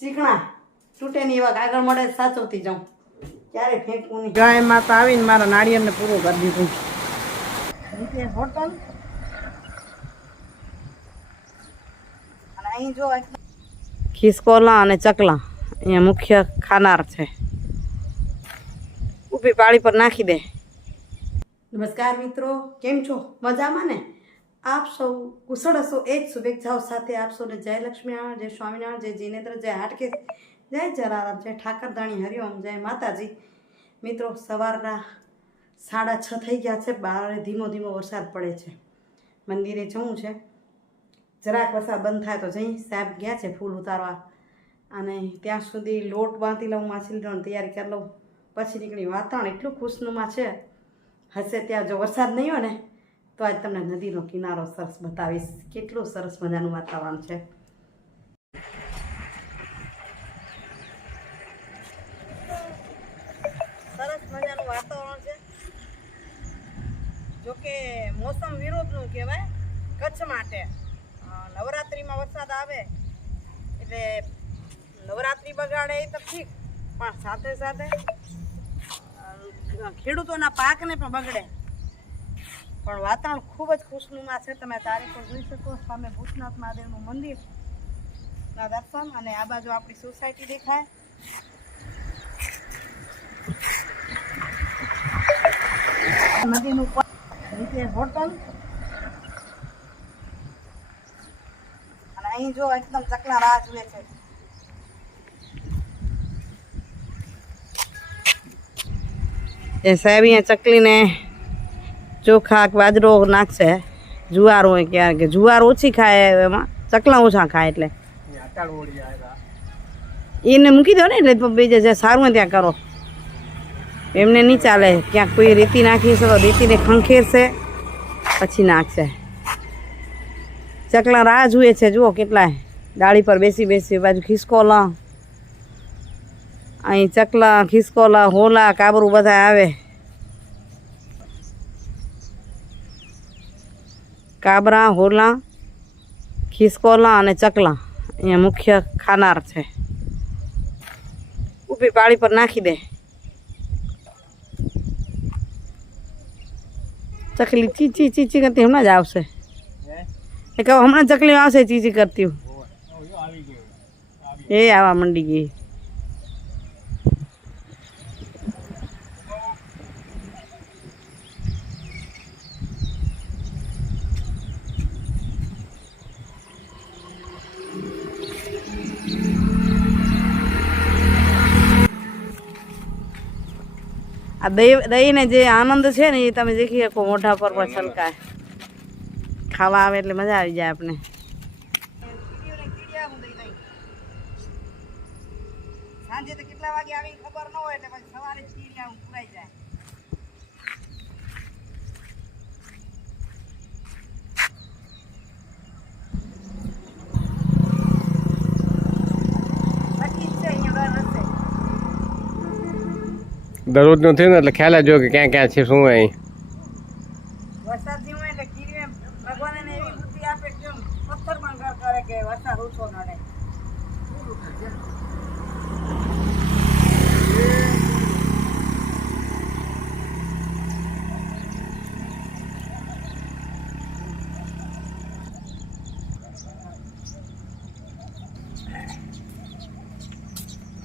ચીકણા તૂટે નહીં એવા કાગળ મળે સાચવતી જાઉં, ક્યારે ફેંકવું નહીં. ગાય માતા આવીને મારા નાળિયેરને પૂરું કરી દીધું. હોટલ અને અહીં જો ખિસકોલા અને ચકલા અહીંયા મુખ્ય ખાનાર છે. ઊભી પાળી પર નાખી દે. નમસ્કાર મિત્રો, કેમ છો? મજામાં ને? આપ સૌ કુશળ હશો એ જ શુભેચ્છાઓ સાથે આપ સૌને જય લક્ષ્મીનારાયણ, જય સ્વામિનારાયણ, જય જીનેન્દ્ર, જય હાટકેશ, જય જલારામ, જય ઠાકરદાણી, હરિઓમ, જય માતાજી. મિત્રો સવારના 6:30 થઈ ગયા છે. બહાર ધીમો ધીમો વરસાદ પડે છે. મંદિરે જવું છે, જરાક વરસાદ બંધ થાય તો જઈ. સાહેબ ગયા છે ફૂલ ઉતારવા, અને ત્યાં સુધી લોટ બાંધી લઉં, માછલીની તૈયારી કરી લઉં, પછી નીકળી. વાતાવરણ એટલું ખુશનુમા છે, હશે ત્યાં જો વરસાદ નહીં હોય ને તો આજ તમને નદીનો કિનારો સરસ બતાવીશ. કેટલું સરસ મજાનું વાતાવરણ છે. સરસ મજાનું વાતાવરણ છે. જોકે મોસમ વિરોધનું કહેવાય કચ્છ માટે. નવરાત્રિમાં વરસાદ આવે એટલે નવરાત્રિ બગાડે એ તો ઠીક, પણ સાથે સાથે ખેડૂતોના પાકને પણ બગડે. પણ વાતાવરણ ખૂબ જ ખુશનુમા છે. તમે તારીખો જોઈ શકો. સામે ભૂતનાથ મહાદેવનું મંદિરના દર્શન, અને આ બાજુ આપણી સોસાયટી દેખાય. નદીનું નીચે હોટલ, અને અહીં જો એકદમ ચકલા રાહ જુએ છે. એ સાહેબ અહીંયા ચકલીને ચોખા બાજરો નાખશે. જુવાર હોય ક્યારે કે જુવાર ઓછી ખાય, એમાં ચકલા ઓછા ખાય, એટલે એને મૂકી દો ને. એટલે બીજે જે સારું હોય ત્યાં કરો. એમને નહીં ચાલે. ક્યાંક કોઈ રેતી નાખીશે તો રેતીને ખંખેરશે, પછી નાખશે. ચકલા રાહ જુએ છે. જુઓ કેટલાય ડાળી પર બેસી બેસી. બાજુ ખિસકોલા, અહીં ચકલા, ખિસકોલા, હોલા, કાબરું બધા આવે. કાબરા, હોલા, ખિસકોલા અને ચકલા અહીંયા મુખ્ય ખાનાર છે. ઊભી પાળી પર નાખી દે. ચકલી ચીચી ચીચી કરતી હમણાં જ આવશે. એ કહો હમણાં ચકલી આવશે ચીચી કરતી. એ આવા મંડી ગઈ. આ દહીંને જે આનંદ છે ને એ તમે દેખી શકો. મોઢા પર પણ છલકાય. ખાવા આવે એટલે મજા આવી જાય આપણે. સાંજે તો કેટલા વાગે આવી ખબર ન હોય, એટલે પછી સવારે ચીડિયા પુરાઈ જાય. દરરોજનું થયું ને એટલે ખ્યાલ જ જો કે ક્યાં ક્યાં છે, શું અહીં વરસાદ જેવું એટલે કીડીને ભગવાન એને એવી બુદ્ધિ આપે કે પથ્થર પણ ઘર કરે કે વરસાદ ઓછો નડે.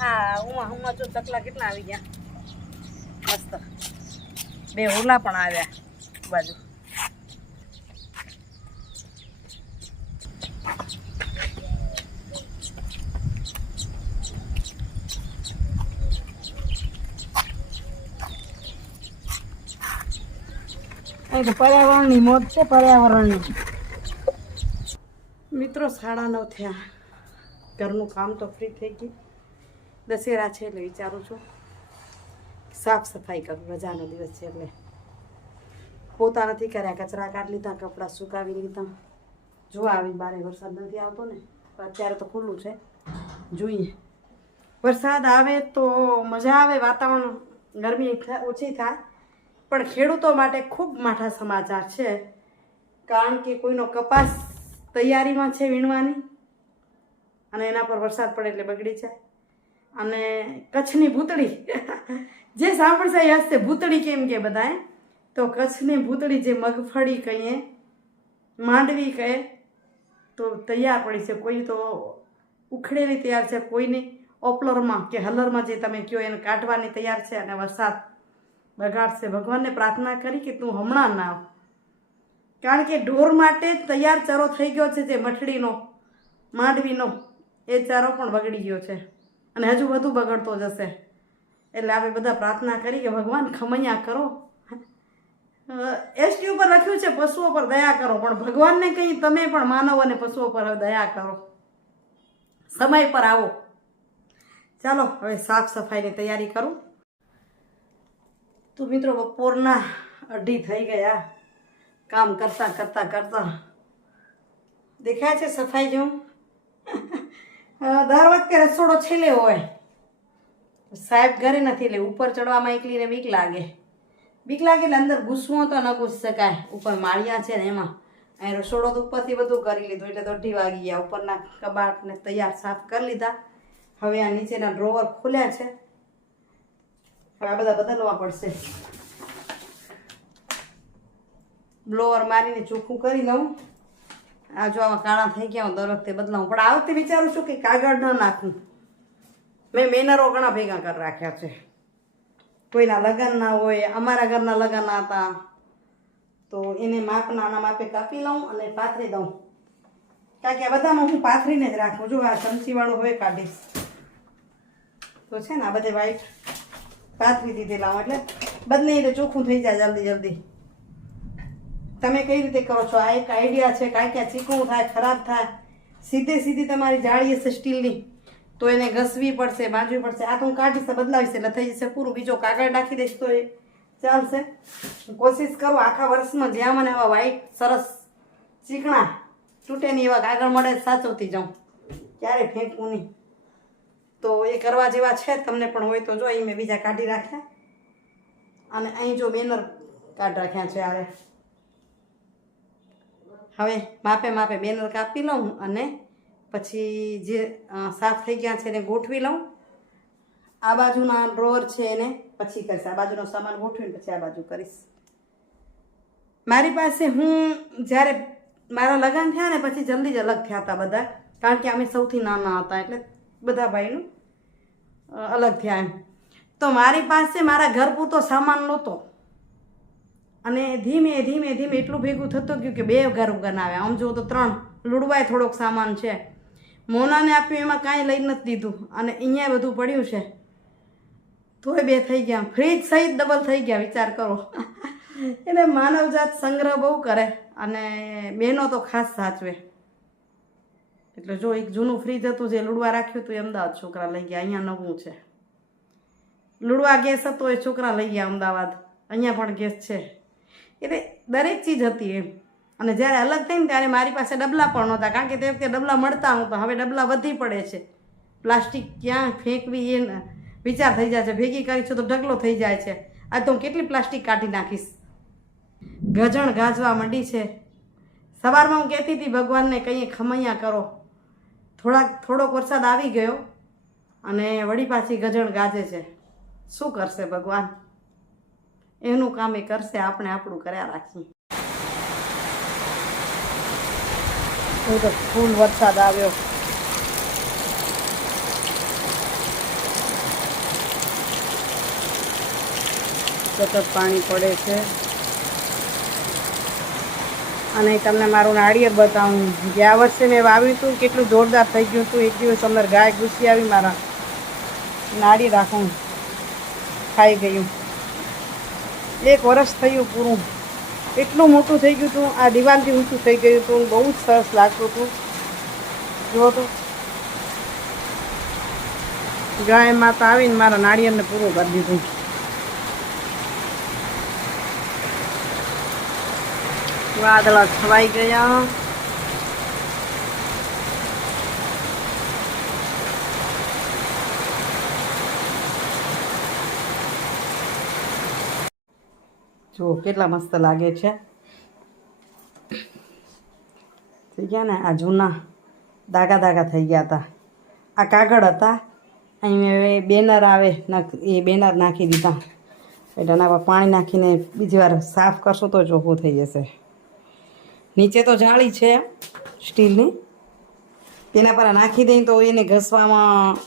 હા, હું જો ચકલા કેટલા આવી ગયા મસ્ત. 2 હોલા પણ આવ્યા બાજુ. અહીં તો પર્યાવરણની મોજ છે. પર્યાવરણની મિત્રો 9:30 થયા. ઘરનું કામ તો ફ્રી થઈ ગઈ. દશેરા છે એટલે વિચારું છું સાફ સફાઈ કરું. રજાનો દિવસ છે એટલે પોતા નથી કર્યા. કચરા કાઢી લીધા, કપડાં સુકાવી લીધા. જો આવી બારે વરસાદ નથી આવતો ને, અત્યારે તો ખુલ્લું છે. જોઈએ વરસાદ આવે તો મજા આવે. વાતાવરણ ગરમી ઓછી થાય. પણ ખેડૂતો માટે ખૂબ માઠા સમાચાર છે. કારણ કે કોઈનો કપાસ તૈયારીમાં છે વીણવાની, અને એના પર વરસાદ પડે એટલે બગડી જાય. અને કચ્છની ભૂતળી જે સાંભળશે એ હશે ભૂતળી કેમ કે બધાએ, તો કચ્છની ભૂતળી જે મગફળી કહીએ, માંડવી કહે, તો તૈયાર પડી છે. કોઈ તો ઉખડેલી તૈયાર છે, કોઈની ઓપલરમાં કે હલરમાં જે તમે કહો એને કાઢવાની તૈયાર છે. અને વરસાદ બગાડશે. ભગવાનને પ્રાર્થના કરી કે તું હમણાં ના આવ, કારણ કે ઢોર માટે તૈયાર ચારો થઈ ગયો છે. જે મઠડીનો માંડવીનો એ ચારો પણ બગડી ગયો છે અને હજુ વધુ બગડતો જશે. એટલે આપણે બધા પ્રાર્થના કરી કે ભગવાન ખમૈયા કરો. એસટી ઉપર લખ્યું છે પશુઓ પર દયા કરો, પણ ભગવાનને કહી તમે પણ માનવ અને પશુઓ પર દયા કરો, સમય પર આવો. ચાલો હવે સાફ સફાઈની તૈયારી કરું. તો મિત્રો બપોરના 2:30 થઈ ગયા. કામ કરતા કરતા કરતા દેખાય છે સફાઈ જેવું. દર વખતે રસોડો છેલ્લે હોય. સાહેબ ઘરે નથી એટલે ઉપર ચડવામાં એકલીને બીક લાગે. બીક લાગે એટલે અંદર ઘૂસવું તો ન ઘૂસી શકાય. ઉપર માળિયા છે ને એમાં અહીં રસોડો તો ઉપરથી બધું કરી લીધું એટલે 2:30 વાગી ગયા. ઉપરના કબાટને તૈયાર સાફ કરી લીધા. હવે આ નીચેના ડ્રોવર ખુલ્યા છે. હવે આ બધા બદલવા પડશે. બ્લોવર મારીને ચોખ્ખું કરી લઉં. આ જો આવા કાળા થઈ ગયા, હું દર વખતે બદલાવું, પણ આ વખતે વિચારું છું કે કાગળ ન નાખું. મેં બેનરો ઘણા ભેગા કરી રાખ્યા છે. કોઈના લગ્ન ના હોય, અમારા ઘરના લગ્ન હતા, તો એને માપના માપે કાપી લઉં અને પાથરી દઉં. કારણ કે આ બધામાં હું પાથરીને જ રાખું. જો આ ચમચીવાળું હવે કાઢીશ તો છે ને આ બધે વાઈટ પાથરી દીધેલા હું, એટલે બદલે એટલે ચોખ્ખું થઈ જાય જલ્દી જલ્દી. તમે કઈ રીતે કરો છો? આ એક આઈડિયા છે. કાંઈ ક્યાં ચીકણું થાય, ખરાબ થાય, સીધી તમારી જાળી હશે સ્ટીલની તો એને ઘસવી પડશે, બાંધવી પડશે. આ તો હું કાઢીશ, બદલાવીશ એટલે થઈ જશે પૂરું. બીજો કાગળ નાખી દઈશ તો એ ચાલશે. કોશિશ કરું આખા વર્ષમાં જ્યાં મને આવા વ્હાઈટ સરસ ચીકણા તૂટે નહીં એવા કાગળ મળે સાચવતી જાઉં, ક્યારે ફેંકવું નહીં. તો એ કરવા જેવા છે. તમને પણ હોય તો જો અહીં મેં બીજા કાઢી રાખ્યા અને અહીં જો બેનર કાઢી રાખ્યા છે. હવે માપે માપે બેનર કાપી લઉં અને પછી જે સાફ થઈ ગયા છે એને ગોઠવી લઉં. આ બાજુના ડ્રોવર છે એને પછી કરીશ. આ બાજુનો સામાન ગોઠવીને પછી આ બાજુ કરીશ. મારી પાસે હું જ્યારે મારા લગ્ન થયા ને પછી જલ્દી જ અલગ થયા હતા બધા, કારણ કે અમે સૌથી નાના હતા એટલે બધા ભાઈનું અલગ થયા એમ. તો મારી પાસે મારા ઘર પૂરતો સામાન નહોતો અને ધીમે ધીમે ધીમે એટલું ભેગું થતું ગયું કે 2 ઘર બનાવ્યા. આમ જો તો 3. લુડવાય થોડોક સામાન છે. મોનાને આપ્યું એમાં કાંઈ લઈ નથી દીધું અને અહીંયા બધું પડ્યું છે તોય 2 થઈ ગયા. ફ્રીજ સહિત ડબલ થઈ ગયા, વિચાર કરો. એટલે માનવજાત સંગ્રહ બહુ કરે અને બહેનો તો ખાસ સાચવે. એટલે જો એક જૂનું ફ્રીજ હતું જે લુડવા રાખ્યું હતું એ અમદાવાદ છોકરા લઈ ગયા. અહીંયા નવું છે. લુડવા ગેસ હતો એ છોકરા લઈ ગયા અમદાવાદ. અહીંયા પણ ગેસ છે. એટલે દરેક ચીજ હતી એમ. અને જ્યારે અલગ થઈને ત્યારે મારી પાસે ડબલા પણ નહોતા, કારણ કે તે વખતે ડબલા મળતા નહોતા. હવે ડબલા વધી પડે છે. પ્લાસ્ટિક ક્યાં ફેંકવી એ વિચાર થઈ જાય છે. ભેગી કરી છે તો ઢગલો થઈ જાય છે. આ તો હું કેટલી પ્લાસ્ટિક કાઢી નાખીશ. ગજણ ગાજવા માંડી છે. સવારમાં હું કહેતી હતી ભગવાનને કંઈ ખમૈયા કરો. થોડોક વરસાદ આવી ગયો અને વળી પાછી ગજણ ગાજે છે. શું કરશે ભગવાન? એનું કામ એ કરશે, આપણે આપણું કર્યા રાખીએ. તો ફૂલ વરસાદ આવ્યો. સતત પાણી પડે છે. અને તમને મારું નાળિયેર બતાવું. ગયા વર્ષે મેં વાવ્યું હતું, કેટલું જોરદાર થઈ ગયું હતું. એક દિવસ અંદર ગાય ઘૂસી આવી, મારા નાળિયેર રાખું ખાઈ ગયું. 1 વર્ષ થયું પૂરું. એટલું મોટું થઈ ગયું હતું, આ દિવાલથી ઊંચું થઈ ગયું હતું. બહુ જ સરસ લાગતું હતું. જુઓ તો ગાય માતા આવીને મારા નાળિયેરને પૂરું કરી દીધું. વાદળા છવાઈ ગયા. જો કેટલા મસ્ત લાગે છે. થઈ ગયા ને, આ જૂના દાગા દાગા થઈ ગયા હતા. આ કાગળ હતા, અહીં હવે બેનર આવે એ બેનર નાખી દીધા. એટલે એના પર પાણી નાખીને બીજી વાર સાફ કરશો તો ચોખ્ખું થઈ જશે. નીચે તો જાળી છે સ્ટીલની, તેના પર નાખી દઈએ તો એને ઘસવામાં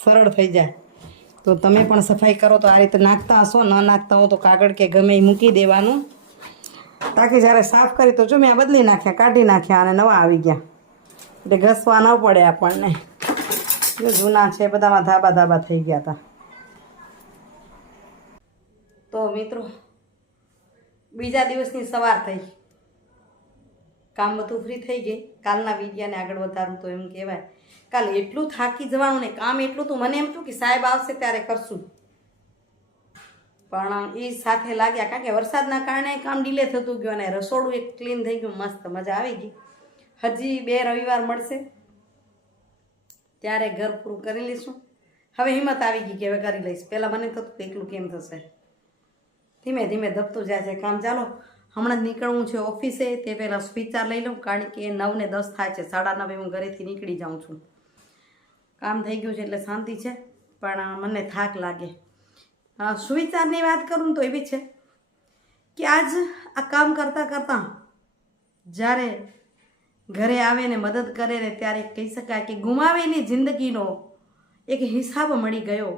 સરળ થઈ જાય. તો તમે પણ સફાઈ કરો તો આ રીતે નાખતા હશો, ન નાખતા હો તો કાગળ કે ગમે એ મૂકી દેવાનું, તાકી જ્યારે સાફ કરી તો જો મેં આ બદલી નાખ્યા, કાઢી નાખ્યા અને નવા આવી ગયા, એટલે ઘસવા ન પડે આપણને. જો જૂના છે બધામાં ધાબા ધાબા થઈ ગયા હતા. તો મિત્રો બીજા દિવસની સવાર થઈ, કામ બધું ફ્રી થઈ ગઈ. કાલના વિડીયાને આગળ વધારું તો એમ કહેવાય કાલે એટલું થાકી જવાનું ને કામ એટલું તો મને એમ થયું કે સાહેબ આવશે ત્યારે કરશું, પણ એ સાથે લાગ્યા કારણ કે વરસાદના કારણે કામ ડીલે થતું ગયું અને રસોડું એક ક્લીન થઈ ગયું, મસ્ત મજા આવી ગઈ. હજી 2 રવિવાર મળશે ત્યારે ઘર પૂરું કરી લઈશું. હવે હિંમત આવી ગઈ કે હવે કરી લઈશ. પહેલાં મને થતું કે એકલું કેમ થશે, ધીમે ધીમે ધપતું જાય છે કામ. ચાલો હમણાં જ નીકળવું છે ઓફિસે, તે પહેલાં વિચાર લઈ લઉં કારણ કે 9 ને 10 થાય છે, 9:30 હું ઘરેથી નીકળી જાઉં છું. કામ થઈ ગયું છે એટલે શાંતિ છે, પણ મને થાક લાગે. સુવિચારની વાત કરું તો એવી છે કે આજ આ કામ કરતાં કરતાં જ્યારે ઘરે આવે ને મદદ કરે ને ત્યારે કહી શકાય કે ગુમાવેલી જિંદગીનો એક હિસાબ મળી ગયો,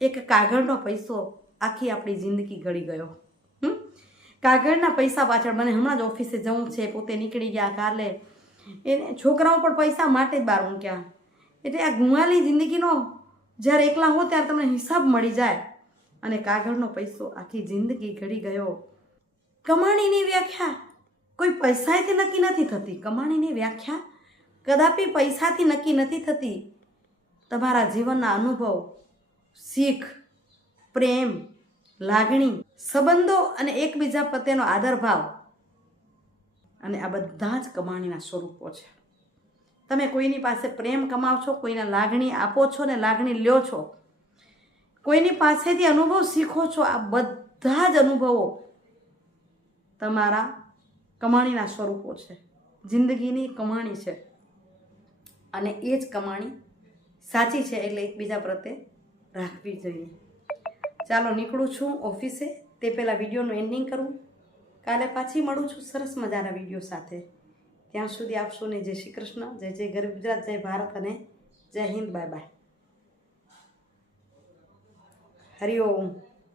એક કાગળનો પૈસો આખી આપણી જિંદગી ઘડી ગયો. કાગળના પૈસા પાછળ મને હમણાં જ ઓફિસે જવું છે, પોતે નીકળી ગયા કાલે, એને છોકરાઓ પણ પૈસા માટે જ બહાર મૂક્યા. એટલે આ ગુમાવેલી જિંદગીનો જ્યારે એકલા હો ત્યારે તમને હિસાબ મળી જાય અને કાગળનો પૈસો આખી જિંદગી ઘડી ગયો. કમાણીની વ્યાખ્યા કોઈ પૈસાથી નક્કી નથી થતી. કમાણીની વ્યાખ્યા કદાપી પૈસાથી નક્કી નથી થતી. તમારા જીવનના અનુભવ, શીખ, પ્રેમ, લાગણી, સંબંધો અને એકબીજા પ્રત્યેનો આદર ભાવ, અને આ બધા જ કમાણીના સ્વરૂપો છે. તમે કોઈની પાસે પ્રેમ કમાવ છો, કોઈને લાગણી આપો છો ને લાગણી લ્યો છો, કોઈની પાસેથી અનુભવ શીખો છો, આ બધા જ અનુભવો તમારા કમાણીના સ્વરૂપો છે. જિંદગીની કમાણી છે અને એ જ કમાણી સાચી છે, એટલે એકબીજા પ્રત્યે રાખવી જોઈએ. ચાલો નીકળું છું ઓફિસે, તે પહેલાં વિડીયોનું એન્ડિંગ કરું. કાલે પાછી મળું છું સરસ મજાના વિડીયો સાથે. ત્યાં સુધી આપ સૌને જય શ્રી કૃષ્ણ, જય જય ગરવી ગુજરાત, જય ભારત અને જય હિન્દ. Bye bye. હરિઓમ.